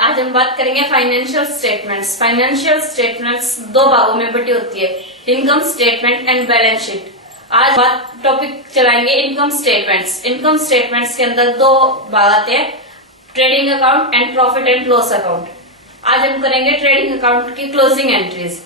आज हम बात करेंगे फाइनेंशियल स्टेटमेंट्स। फाइनेंशियल स्टेटमेंट्स दो भागों में बटी होती है, income statement and balance sheet. आज बात टॉपिक चलाएंगे इनकम स्टेटमेंट्स। इनकम स्टेटमेंट्स के अंदर दो भाग आते हैं, trading account and profit and loss account. आज हम करेंगे ट्रेडिंग अकाउंट की closing entries.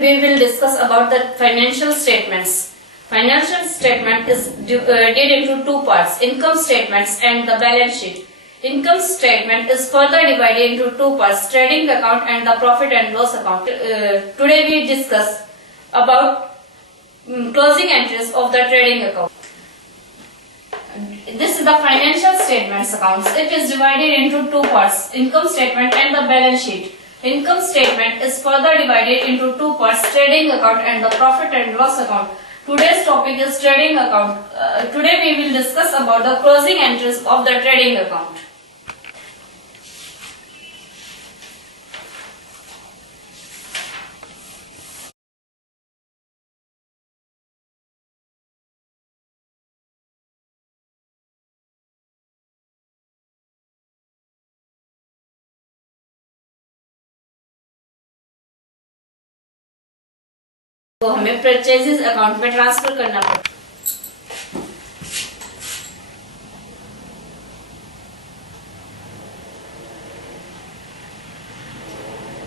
We will discuss about the financial statements. Financial statement is divided into two parts, income statements and the balance sheet. Income statement is further divided into two parts, trading account and the profit and loss account. Today we discuss about closing entries of the trading account. This is the financial statements accounts. It is divided into two parts, income statement and the balance sheet. Income statement is further divided into two parts, trading account and the profit and loss account. Today's topic is trading account. Today we will discuss about the closing entries of the trading account. तो हमें purchases account में ट्रांसफर करना पड़ता है।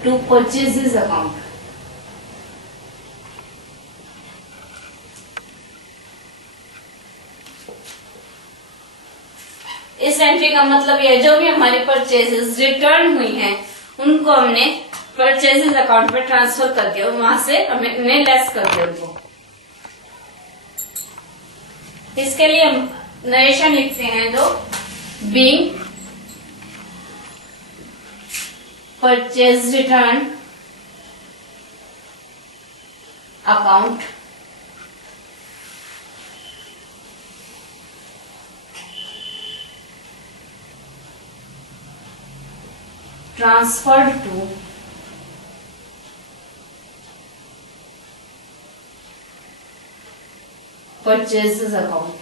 To purchases account, इस एंट्री का मतलब यह जो भी हमारी परचेजेस रिटर्न हुई हैं उनको हमने परचेजेस अकाउंट में ट्रांसफर कर दिया, वहां से हमने लेस कर दिया उनको। इसके लिए हम नरेशन लिखते हैं जो being purchase return account transferred to purchases account.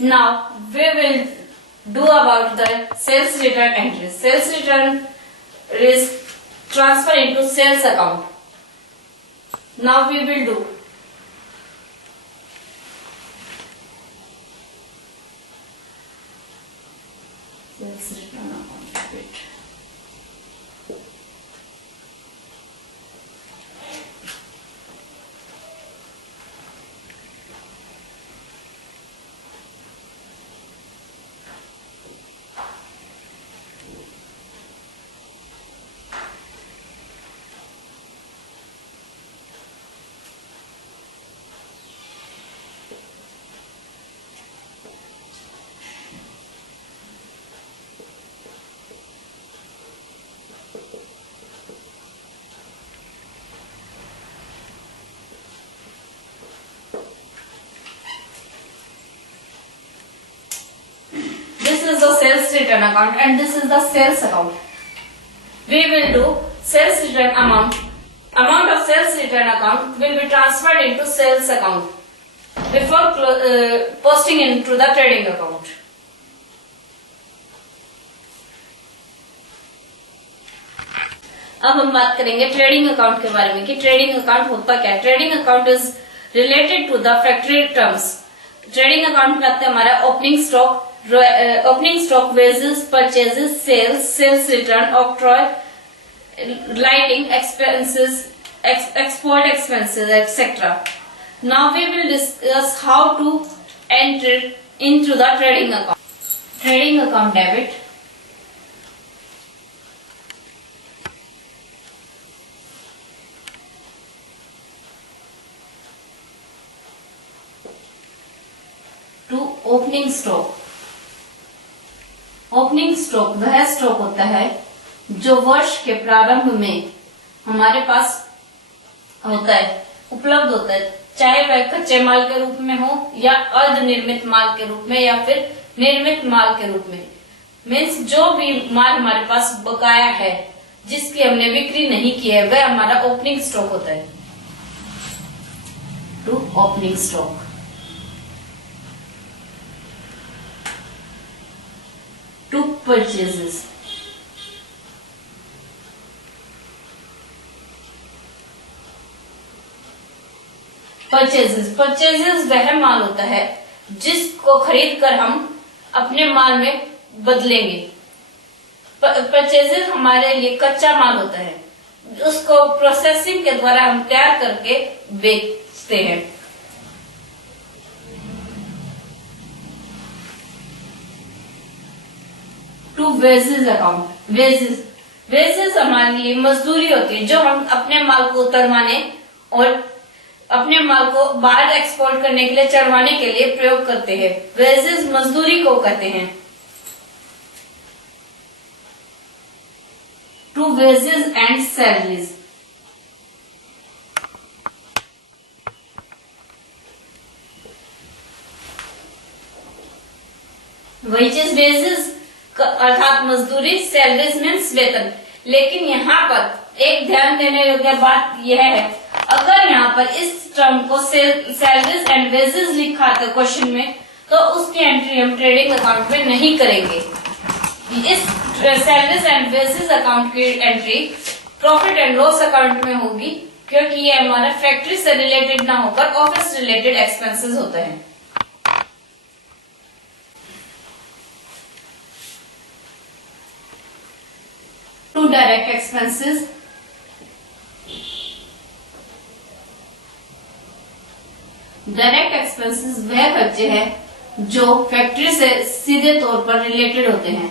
Now we will do about the sales return entry. Sales return is transfer into sales account. Now we will do sales return account. Wait. This is the sales return account and this is the sales account. We will do sales return amount. Amount of sales return account will be transferred into sales account before posting into the trading account. अब हम बात करेंगे trading account के बारे में कि trading account होता क्या है। Trading account is related to the factory terms. Trading account में आता है हमारा opening stock, wages, purchases, sales return, octroi, lighting expenses, export expenses, etc. Now we will discuss how to entered into the trading account. Trading account debit. To opening stock. Opening stock वह स्टॉक होता है जो वर्ष के प्रारंभ में हमारे पास होता है, उपलब्ध होता है, चाहे वह कच्चे माल के रूप में हो या अर्धनिर्मित माल के रूप में या फिर निर्मित माल के रूप में। मीन्स जो भी माल हमारे पास बकाया है जिसकी हमने बिक्री नहीं की है वह हमारा ओपनिंग स्टॉक होता है। To opening stock. To purchases. Purchases वह माल होता है जिसको खरीद कर हम अपने माल में बदलेंगे। परचेजेस हमारे लिए कच्चा माल होता है, उसको प्रोसेसिंग के द्वारा हम तैयार करके बेचते हैं। To wages account. वेजेस हमारे लिए मजदूरी होती है जो हम अपने माल को उतरवाने और अपने माल को बाहर एक्सपोर्ट करने के लिए चढ़वाने के लिए प्रयोग करते हैं। वेजेस मजदूरी को कहते हैं। To wages and salaries. Wages अर्थात मजदूरी, सैलरीज मीन्स वेतन। लेकिन यहाँ पर एक ध्यान देने योग्य बात यह है, अगर यहाँ पर इस टर्म को सैलरीज एंड वेजेस लिखा था क्वेश्चन में तो उसकी एंट्री हम ट्रेडिंग अकाउंट में नहीं करेंगे। इस सैलरीज एंड वेजेस अकाउंट की entry profit and loss account में होगी, क्योंकि ये हमारा फैक्ट्री से रिलेटेड ना होकर ऑफिस रिलेटेड एक्सपेंसेस होते हैं। To direct expenses. Direct expenses वह खर्चे हैं जो फैक्ट्री से सीधे तौर पर रिलेटेड होते हैं।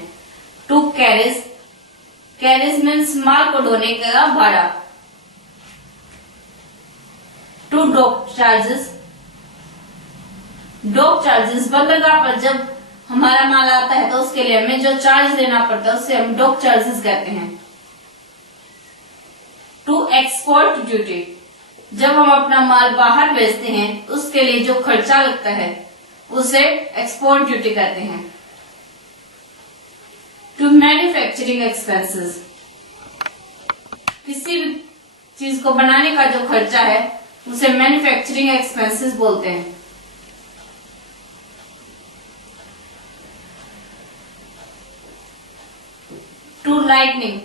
टू कैरेज मीन्स माल को ढोने का भाड़ा। To dock charges. Dock charges बंदरगाह पर जब हमारा माल आता है तो उसके लिए हमें जो चार्ज देना पड़ता है उसे हम डॉक चार्जेस कहते हैं। To export duty. जब हम अपना माल बाहर भेजते हैं उसके लिए जो खर्चा लगता है उसे एक्सपोर्ट ड्यूटी कहते हैं। To manufacturing expenses. किसी भी चीज को बनाने का जो खर्चा है उसे मैन्युफैक्चरिंग एक्सपेंसेस बोलते हैं। To lightning.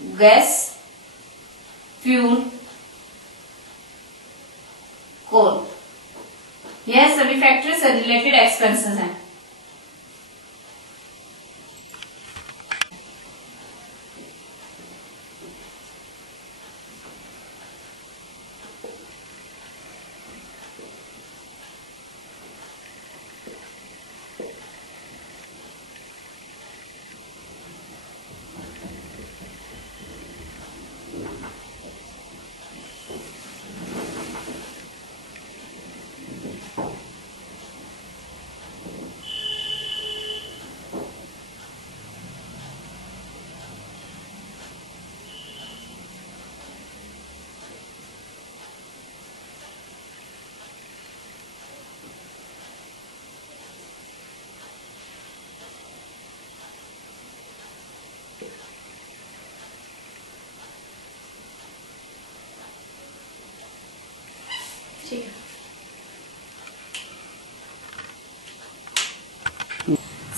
Gas, fuel, coal, यह सभी फैक्ट्री से रिलेटेड एक्सपेंसेस हैं।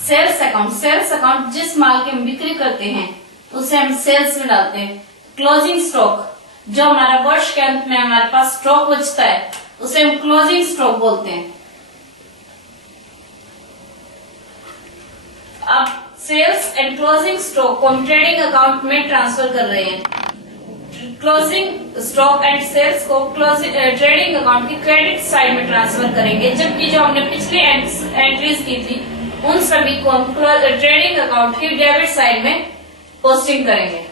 सेल्स अकाउंट जिस माल की हम बिक्री करते हैं उसे हम सेल्स में डालते हैं। क्लोजिंग स्टॉक, जो हमारा वर्ष के अंत में हमारे पास स्टॉक बचता है उसे हम क्लोजिंग स्टॉक बोलते हैं। अब सेल्स एंड क्लोजिंग स्टॉक को हम ट्रेडिंग अकाउंट में ट्रांसफर कर रहे हैं। क्लोजिंग स्टॉक एंड सेल्स को ट्रेडिंग अकाउंट की क्रेडिट साइड में ट्रांसफर करेंगे, जबकि जो हमने पिछली एंट्रीज की थी उन सभी को हम ट्रेडिंग अकाउंट की डेबिट साइड में पोस्टिंग करेंगे।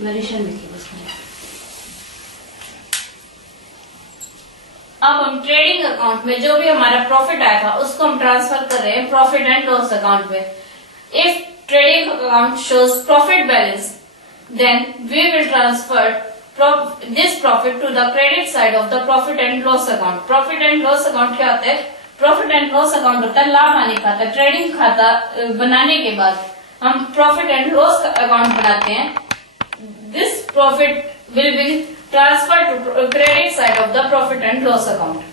नरेशन लिखिए उसमें। अब हम ट्रेडिंग अकाउंट में जो भी हमारा प्रॉफिट आया था उसको हम ट्रांसफर कर रहे हैं प्रॉफिट एंड लॉस अकाउंट में। If trading account shows profit balance, then we will transfer this profit to the credit side of the profit and loss account. Profit and loss account क्या होता है? प्रॉफिट एंड लॉस अकाउंट होता है लाभ हानि खाता। ट्रेडिंग खाता बनाने के बाद हम प्रॉफिट एंड लॉस अकाउंट बनाते हैं। This profit will be transferred to credit side of the profit and loss account.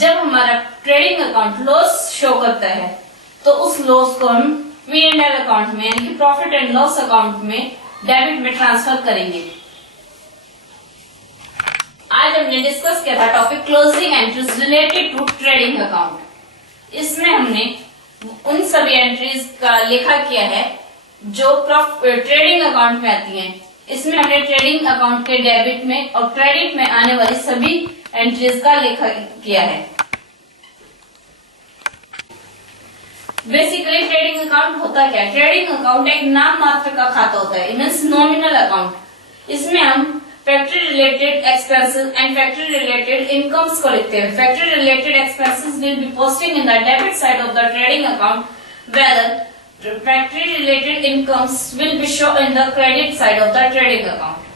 जब हमारा ट्रेडिंग अकाउंट लॉस शो करता है तो उस लॉस को हम P&L अकाउंट में यानी कि प्रॉफिट एंड लॉस अकाउंट में डेबिट में ट्रांसफर करेंगे। आज हमने डिस्कस किया था topic closing entries related to trading account. इसमें हमने उन सभी एंट्रीज का लेखा किया है जो ट्रेडिंग अकाउंट में आती हैं। इसमें हमने ट्रेडिंग अकाउंट के डेबिट में और क्रेडिट में आने वाली सभी एंट्रीज का लेखा किया है। बेसिकली ट्रेडिंग अकाउंट होता क्या है? ट्रेडिंग अकाउंट एक नाम मात्र का खाता होता है, मीन्स नॉमिनल अकाउंट। इसमें हम factory related expenses and factory related incomes को लिखते हैं। Factory related expenses will be posting in the debit side of the trading account, whether factory related incomes will be shown in the credit side of the trading account.